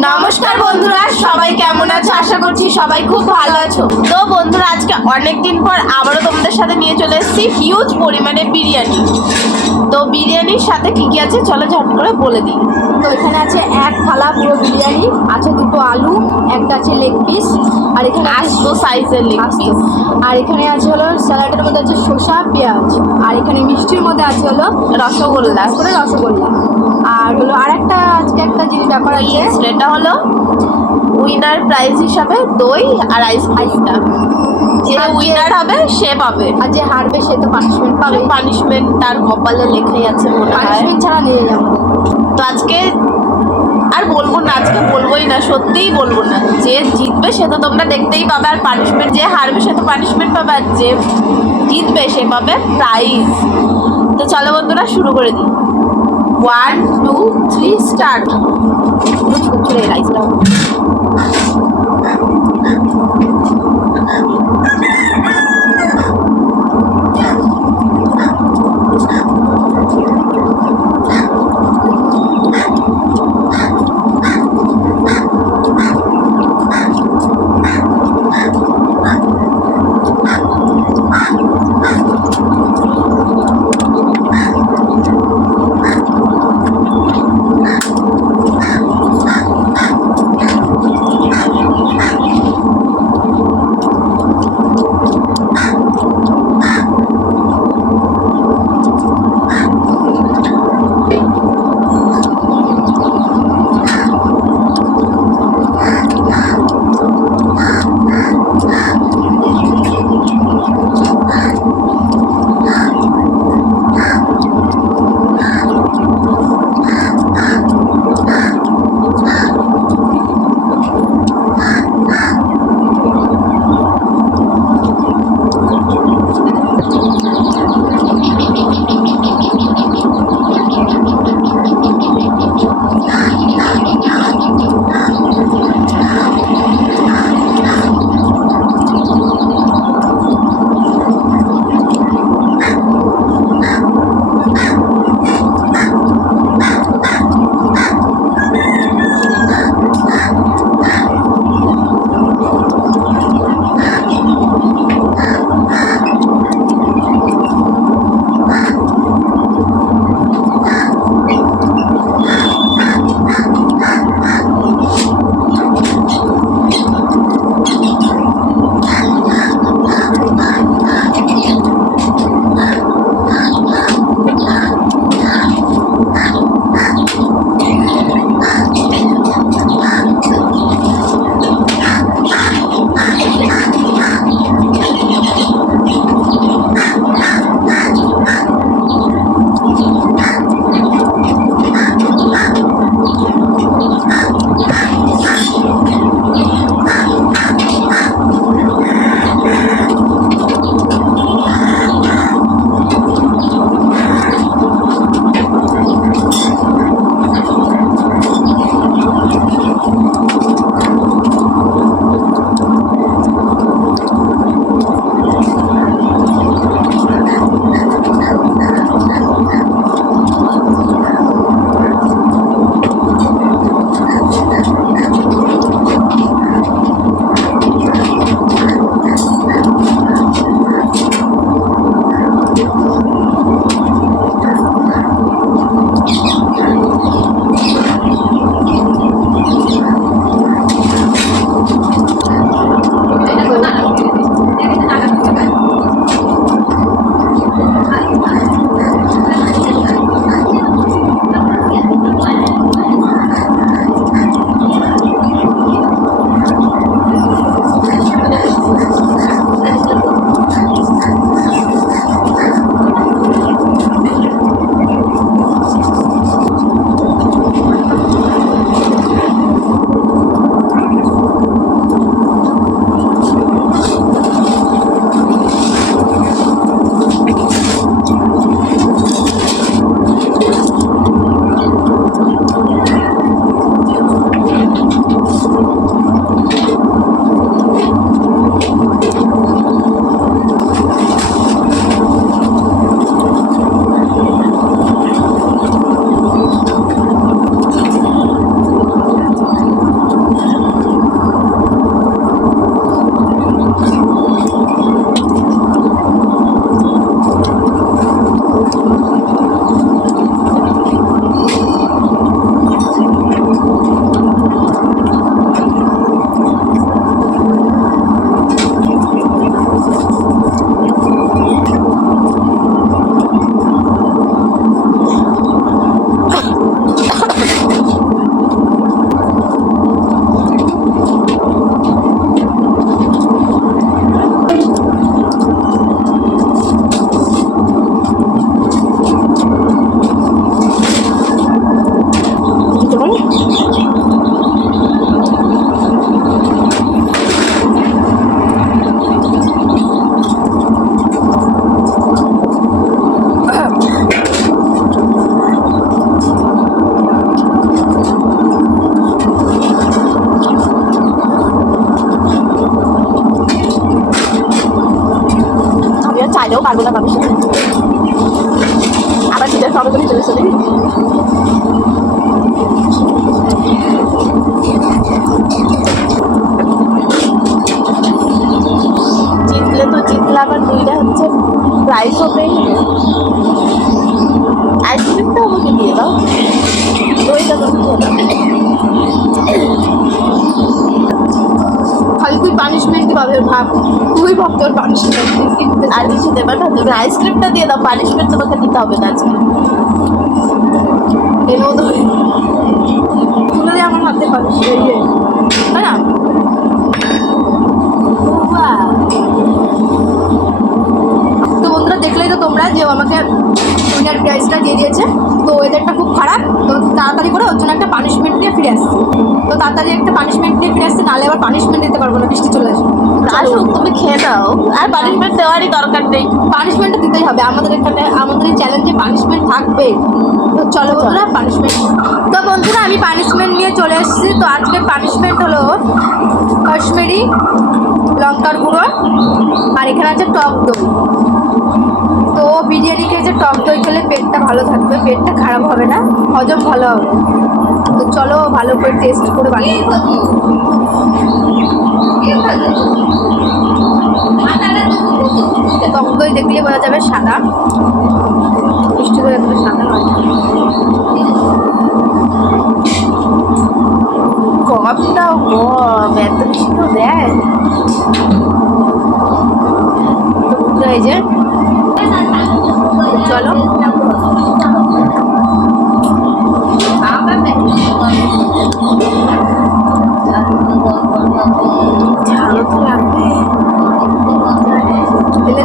নমস্কার বন্ধুরা, সবাই কেমন আছো? আশা করছি সবাই খুব ভালো আছো। তো বন্ধুরা, আজকে অনেকদিন পর আবারও তোমাদের সাথে নিয়ে চলে এসেছি হিউজ পরিমাণে বিরিয়ানি। তো বিরিয়ানির সাথে কি কি আছে চলো ঝট করে বলে দিই। তো এখানে আছে এক থালা পুরো বিরিয়ানি, আছে দুটো আলু, একটা আছে লেগ পিস, আর এখানে আস্ত সাইজের লেগ পিস, আর এখানে আছে হলো স্যালাডের মধ্যে আছে শসা পেঁয়াজ, আর এখানে মিষ্টির মধ্যে আছে হলো রসগোল্লা রসগোল্লা। আর হলো আর একটা আজকে একটা জিনিস ব্যাপার আছে, সেটা হলো উইনার প্রাইজ হিসাবে দই আর আইসক্রিমটা। যে উইনার হবে সে পাবে, আর যে হারবে সে তো পানিশমেন্ট পাবে। পানিশমেন্ট তার কপালে লেখাই আছে মনে হয়। পানিশমেন্ট ছাড়া নিয়ে যাবো। তো আজকে আর বলবো না, আজকে বলবোই না, সত্যিই বলবো না। যে জিতবে সে তো তোমরা দেখতেই পাবে, আর পানিশমেন্ট যে হারবে সে তো পানিশমেন্ট পাবে, আর যে জিতবে সে পাবে প্রাইজ। তো চলো বন্ধুরা শুরু করে দিই। 1 2 3 স্টার্ট। চলে রাইসটা পারবো না মানুষের সাথে। আবার চিটার খাবে করে চলে চলে জিতলে তো জিতলে, আবার দুইটা হচ্ছে প্রাইজও পেয়ে আইসক্রিমটা আমাকে দিয়ে দাও, দইটা তুমি দিয়ে দাও। খালি তুই পানিশমেন্ট পাবে ভাব, তুই ভাব তোর পানিশমেন্ট আর কিছু দেবে না, তুমি আইসক্রিমটা দিয়ে দাও, পানিশমেন্ট তোমাকে দিতে হবে না আজকে। এলো ধরে তুলে দিয়ে আমার হাতে পানিশ বেরিয়ে, তাই না? তো বন্ধুরা দেখলেই তো তোমরা যে ও আমাকে উইনার প্রাইজটা দিয়ে দিয়েছে। তো ওয়েদারটা খুব খারাপ, তো তাড়াতাড়ি করে ওর জন্য একটা পানিশমেন্ট নিয়ে ফিরে আসছে। তো তাড়াতাড়ি একটা পানিশমেন্ট নিয়ে ফিরে আসছে, নাহলে আবার পানিশমেন্ট দিতে পারবো না, বৃষ্টি চলে আসবে। আসুন তুমি খেয়ে নাও, আর পানিশমেন্ট দেওয়ারই দরকার নেই। পানিশমেন্টটা দিতেই হবে, আমাদের এখানে আমাদের এই চ্যালেঞ্জে পানিশমেন্ট থাকবে। তো চলো বন্ধুরা পানিশমেন্ট। তো বন্ধুরা আমি পানিশমেন্ট নিয়ে চলে এসেছি। তো আজকের পানিশমেন্ট হলো কাশ্মীরি লঙ্কার গুঁড়ো, আর এখানে আছে টক দই। তো বিরিয়ানি খেয়েছে, টক দই খেলে পেটটা ভালো থাকবে, পেটটা খারাপ হবে না, হজম ভালো হবে। তো চলো ভালো করে টেস্ট করে বানিয়ে টক দই দেখলে বোঝা যাবে সাদা, মিষ্টি দই একদম সাদা হয়। কমটাও কম, এত বেশি তো দেয়। তো এই যে চলো ঝালও তো লাগবে। দিলে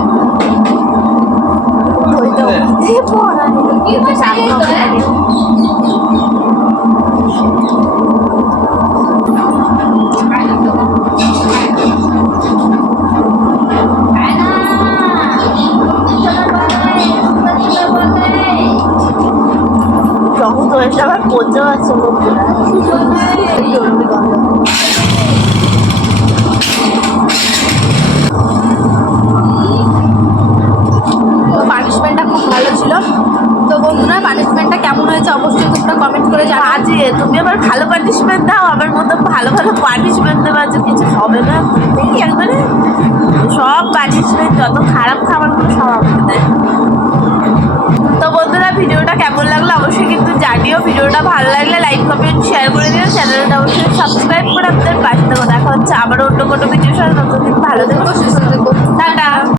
দইটা দিয়ে পড়া কিন্তু ঝাল কম লাগে। যখন তো এসে আবার পচেও আছে বন্ধুরা। জরুরি গন্ধ। তো পানিশমেন্টটা খুব ভালো ছিল। তো বন্ধুরা পানিশমেন্টটা কেমন হয়েছে অবশ্যই তোমরা কমেন্ট করে জানাও। বাজে, তুমি আবার ভালো পানিশমেন্ট দাও, আমার মতো ভালো ভালো পানিশমেন্ট দেওয়ার যে কিছু হবে না। তুমি একবারে সব পানিশমেন্ট, যত খারাপ খাবারগুলো সব আমাকে দেয়। তো বন্ধুরা ভিডিওটা কেমন লাগলো অবশ্যই কিন্তু জানিও। ভিডিওটা ভালো লাগলে লাইক কমেন্ট শেয়ার করে দিও, চ্যানেলটা অবশ্যই সাবস্ক্রাইব করে আপনাদের পাশে থাকো। দেখা হচ্ছে আবার অন্য কোনো ভিডিওর সাথে নতুন